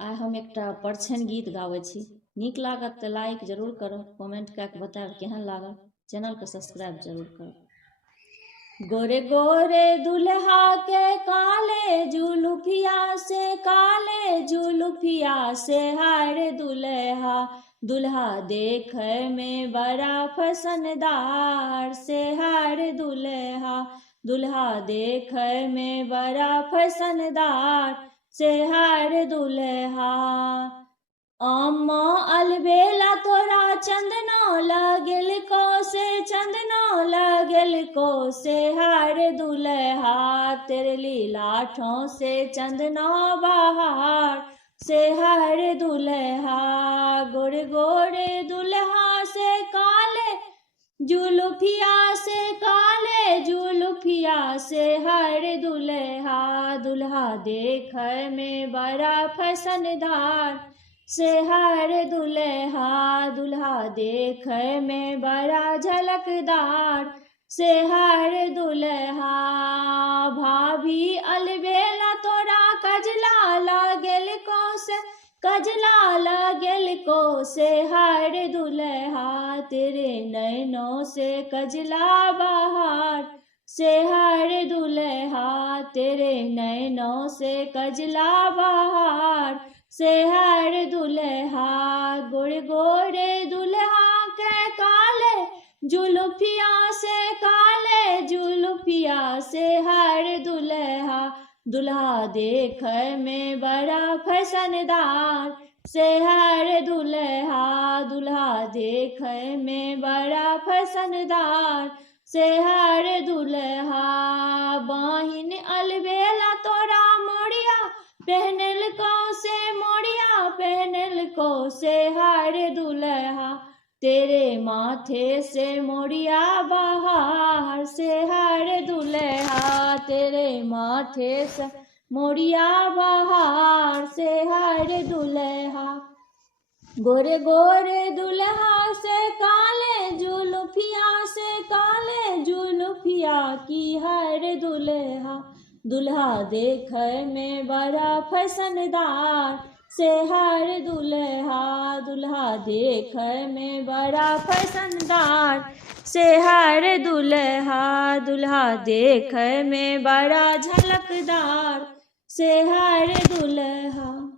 आइ हम एकटा परछन गीत गाबै छी। नीक लागत तऽ लाइक जरूर करब, कमेंट कऽ के बतायब केहन लागल। चैनल के सब्सक्राइब जरूर करब। गोरे गोरे दुल्हा के काले जुलुफिया से, काले जुलुफिया से हाय रे दुल्हा। दुल्हा देखे में बड़ा फैशनदार से हाय रे दुल्हा। दुल्हा देखे में बड़ा फैशनदार से हाय रे दुल्हा। अम्मा अलबेला तोरा चंदना लगेल को से, चंदना लगेल को से हाय रे दुल्हा। तेरे लीलाठों से चंदना बहार से हाय रे दुल्हा। गोरे गोरे दुल्हा से काले जुलुफिया से, काले जुलुफिया से हाय रे दुल्हा। दुल्हा देखे में बड़ा फैशनदार से हाय रे दुल्हा। दुल्हा देखे में बड़ा झलकदार से हाय रे दुल्हा। भाभी अलबेला तोरा कजला लगेल को से, कजला लगेल को से हाय रे दुल्हा। तेरे नैनों से कजला बहार से हाय रे दुल्हा। तेरे नैनों से कजला बहार से हाय रे दुल्हा। गोरे गोरे दुल्हा के काले जुलुफिया से, काले जुलुफिया से हाय रे दुल्हा। दुल्हा देखे में बड़ा फैशनदार से हाय रे दुल्हा। दुल्हा देखे में बड़ा फैशनदार से हाय रे दुल्हा। बहिन अलबेला तोरा मोरिया पहनल को से, मोरिया पहनल को से हाय रे दुल्हा। तेरे माथे से मोरिया बहार से हाय रे दुल्हा। तेरे माथे से मोरिया बहार से हाय रे दुल्हा। गोरे गोरे दुल्हा से काले जुलुफिया से, काले जुलुफिया की हाय रे दुल्हा। दुल्हा देखे में बड़ा फैशनदार से हाय रे दुल्हा। दुल्हा देखे में बड़ा फैशनदार से हाय रे दुल्हा। दुल्हा देखे में बड़ा झलकदार से हाय रे दुल्हा।